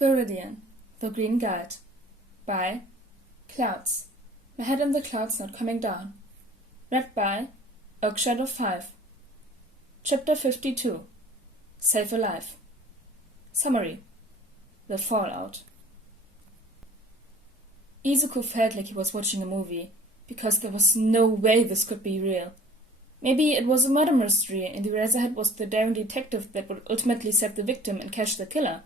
Viridian, The Green Guide, by Clouds. My Head in the Clouds Not Coming Down. Read by Awwwww. Chapter 52. Safe Alive. Summary. The Fallout. Izuku felt like he was watching a movie, because there was no way this could be real. Maybe it was a murder mystery and the Eraserhead was the daring detective that would ultimately save the victim and catch the killer.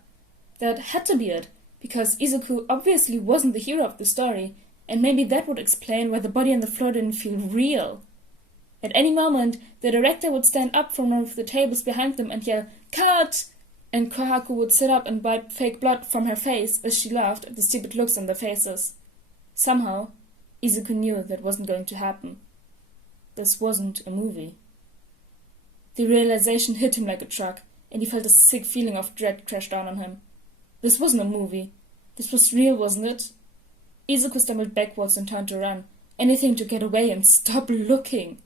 That had to be it, because Izuku obviously wasn't the hero of the story, and maybe that would explain why the body on the floor didn't feel real. At any moment, the director would stand up from one of the tables behind them and yell, "Cut!" And Kohaku would sit up and wipe fake blood from her face as she laughed at the stupid looks on their faces. Somehow, Izuku knew that wasn't going to happen. This wasn't a movie. The realization hit him like a truck, and he felt a sick feeling of dread crash down on him. This wasn't a movie. This was real, wasn't it? Izuku stumbled backwards and turned to run, anything to get away and stop looking.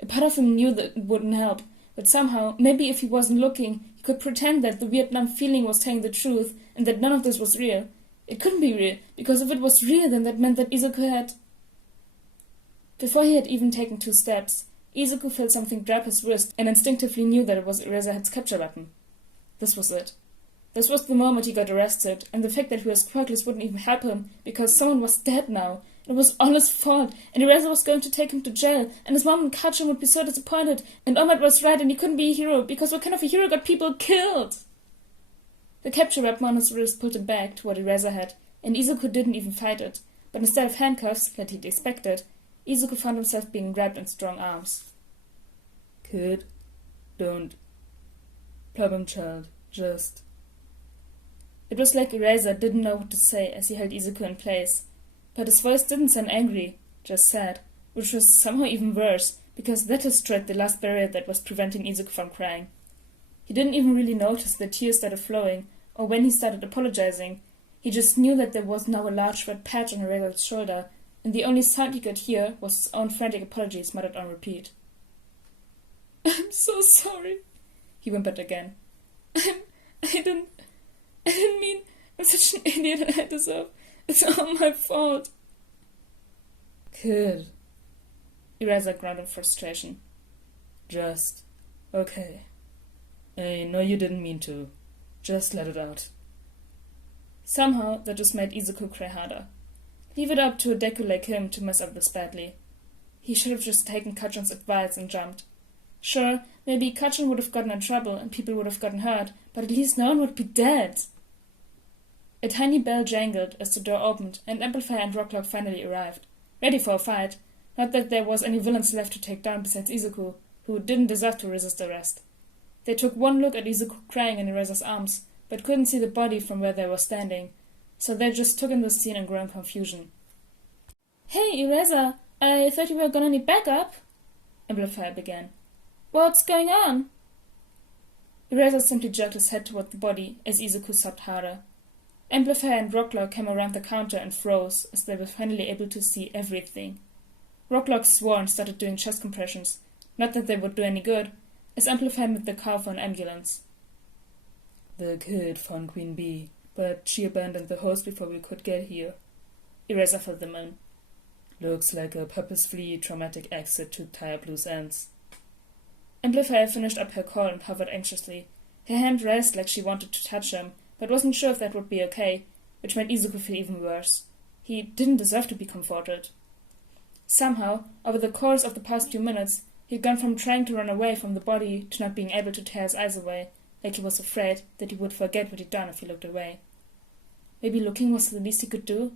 A part of him knew that it wouldn't help, but somehow, maybe if he wasn't looking, he could pretend that the Vietnam feeling was telling the truth and that none of this was real. It couldn't be real, because if it was real, then that meant that Izuku had... Before he had even taken 2 steps, Izuku felt something grab his wrist and instinctively knew that it was Eraserhead's capture weapon. This was it. This was the moment he got arrested, and the fact that he was quirkless wouldn't even help him, because someone was dead now. It was all his fault, and Eraser was going to take him to jail, and his mom and Kachan would be so disappointed, and Ahmed was right and he couldn't be a hero, because what kind of a hero got people killed? The capture weapon on his wrist pulled him back toward Eraserhead, and Izuku didn't even fight it, but instead of handcuffs, that he'd expected, Izuku found himself being grabbed in strong arms. Kid, don't. Problem child, just... It was like Eraser didn't know what to say as he held Izuku in place. But his voice didn't sound angry, just sad, which was somehow even worse, because that destroyed the last barrier that was preventing Izuku from crying. He didn't even really notice the tears started flowing, or when he started apologizing. He just knew that there was now a large red patch on Eraser's shoulder, and the only sound he could hear was his own frantic apologies muttered on repeat. "I'm so sorry," he whimpered again. I didn't mean, I'm such an idiot and I deserve. It's all my fault." Kid. Eraser growled in frustration. Just. Okay. I know you didn't mean to. Just let it out. Somehow, that just made Izuku cry harder. Leave it up to a Deku like him to mess up this badly. He should have just taken Kachan's advice and jumped. Sure, maybe Kachan would have gotten in trouble and people would have gotten hurt, but at least no one would be dead. A tiny bell jangled as the door opened, and Amplifier and Rocklock finally arrived, ready for a fight. Not that there was any villains left to take down besides Izuku, who didn't deserve to resist arrest. They took one look at Izuku crying in Eraser's arms, but couldn't see the body from where they were standing, so they just took in the scene in growing confusion. "Hey, Eraser, I thought you were gonna need backup," Amplifier began. "What's going on?" Eraser simply jerked his head toward the body as Izuku sobbed harder. Amplifier and Rocklock came around the counter and froze as they were finally able to see everything. Rocklock swore and started doing chest compressions, not that they would do any good, as Amplifier made the call for an ambulance. "The kid found Queen Bee, but she abandoned the host before we could get here." Eraser filled them in. "Looks like a purposefully traumatic exit to tie up loose ends." Amplifier finished up her call and hovered anxiously. Her hand raised like she wanted to touch him, but wasn't sure if that would be okay, which made Izuku feel even worse. He didn't deserve to be comforted. Somehow, over the course of the past few minutes, he'd gone from trying to run away from the body to not being able to tear his eyes away, like he was afraid that he would forget what he'd done if he looked away. Maybe looking was the least he could do?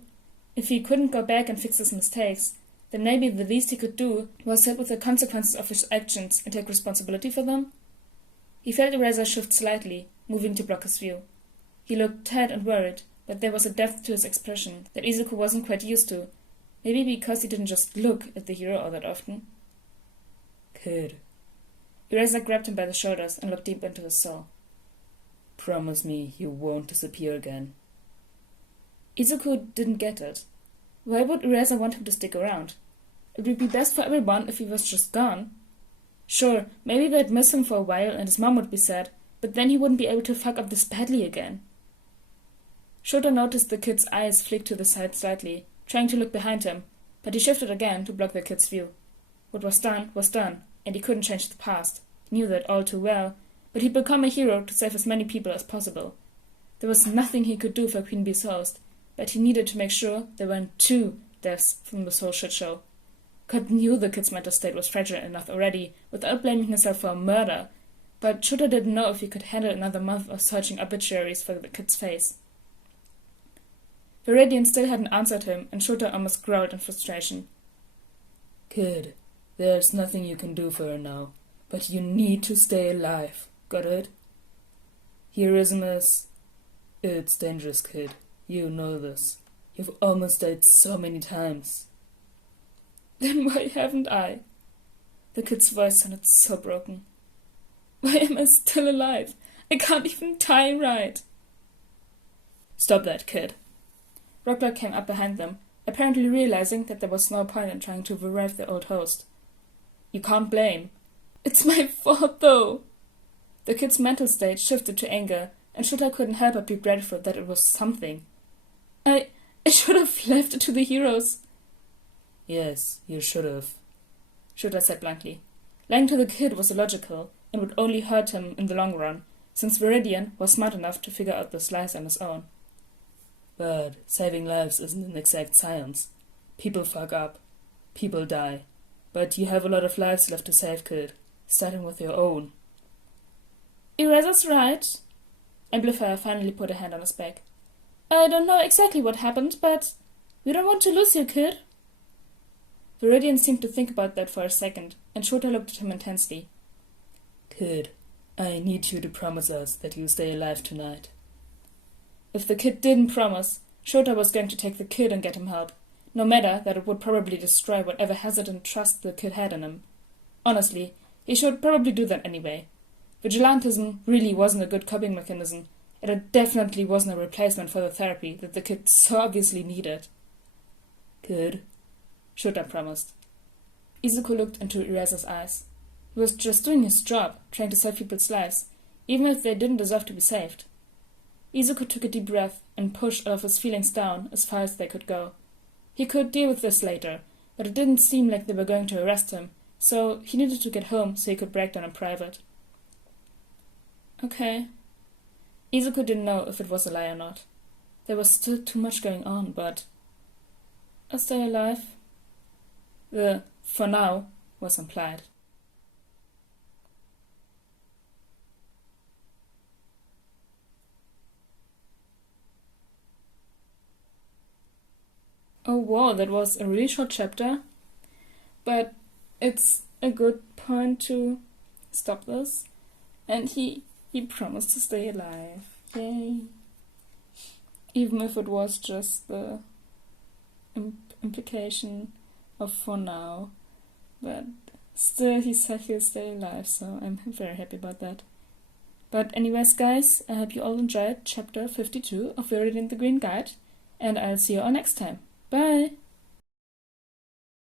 If he couldn't go back and fix his mistakes, then maybe the least he could do was sit with the consequences of his actions and take responsibility for them? He felt Eraser shift slightly, moving to block his view. He looked tired and worried, but there was a depth to his expression that Izuku wasn't quite used to, maybe because he didn't just look at the hero all that often. "Kid." Eraser grabbed him by the shoulders and looked deep into his soul. "Promise me you won't disappear again." Izuku didn't get it. Why would Eraser want him to stick around? It would be best for everyone if he was just gone. Sure, maybe they'd miss him for a while and his mom would be sad, but then he wouldn't be able to fuck up this badly again. Shota noticed the kid's eyes flick to the side slightly, trying to look behind him, but he shifted again to block the kid's view. What was done, and he couldn't change the past. He knew that all too well, but he'd become a hero to save as many people as possible. There was nothing he could do for Queen Bee's host, but he needed to make sure there weren't 2 deaths from this whole shit show. God knew the kid's mental state was fragile enough already, without blaming himself for a murder, but Shota didn't know if he could handle another month of searching obituaries for the kid's face. Viridian still hadn't answered him, and Shota almost growled in frustration. Kid, there's nothing you can do for her now, but you need to stay alive, got it? Heroism is... It's dangerous, kid. You know this. You've almost died so many times. Then why haven't I? The kid's voice sounded so broken. Why am I still alive? I can't even die right. Stop that, kid. Rockblood came up behind them, apparently realizing that there was no point in trying to revive the old host. You can't blame. It's my fault, though. The kid's mental state shifted to anger, and Shota couldn't help but be grateful that it was something. I should have left it to the heroes. Yes, you should have, Shota said blankly. Lying to the kid was illogical, and would only hurt him in the long run, since Viridian was smart enough to figure out the lies on his own. But saving lives isn't an exact science. People fuck up. People die. But you have a lot of lives left to save, kid. Starting with your own. Eraser's right. Amplifier finally put a hand on his back. I don't know exactly what happened, but we don't want to lose you, kid. Viridian seemed to think about that for a second, and Shota looked at him intensely. Kid, I need you to promise us that you'll stay alive tonight. If the kid didn't promise, Shota was going to take the kid and get him help, no matter that it would probably destroy whatever hesitant trust the kid had in him. Honestly, he should probably do that anyway. Vigilantism really wasn't a good coping mechanism, and it definitely wasn't a replacement for the therapy that the kid so obviously needed. Kid, Shota promised. Izuku looked into Eraser's eyes. He was just doing his job, trying to save people's lives, even if they didn't deserve to be saved. Izuku took a deep breath and pushed all of his feelings down as far as they could go. He could deal with this later, but it didn't seem like they were going to arrest him, so he needed to get home so he could break down in private. Okay. Izuku didn't know if it was a lie or not. There was still too much going on, but... I'll stay alive. The "for now" was implied. Oh wow, that was a really short chapter, but it's a good point to stop this. And he promised to stay alive. Yay. Even if it was just the implication of "for now", but still he said he'll stay alive, so I'm very happy about that. But anyways, guys, I hope you all enjoyed chapter 52 of Viridian the Green Guide, and I'll see you all next time. Bye!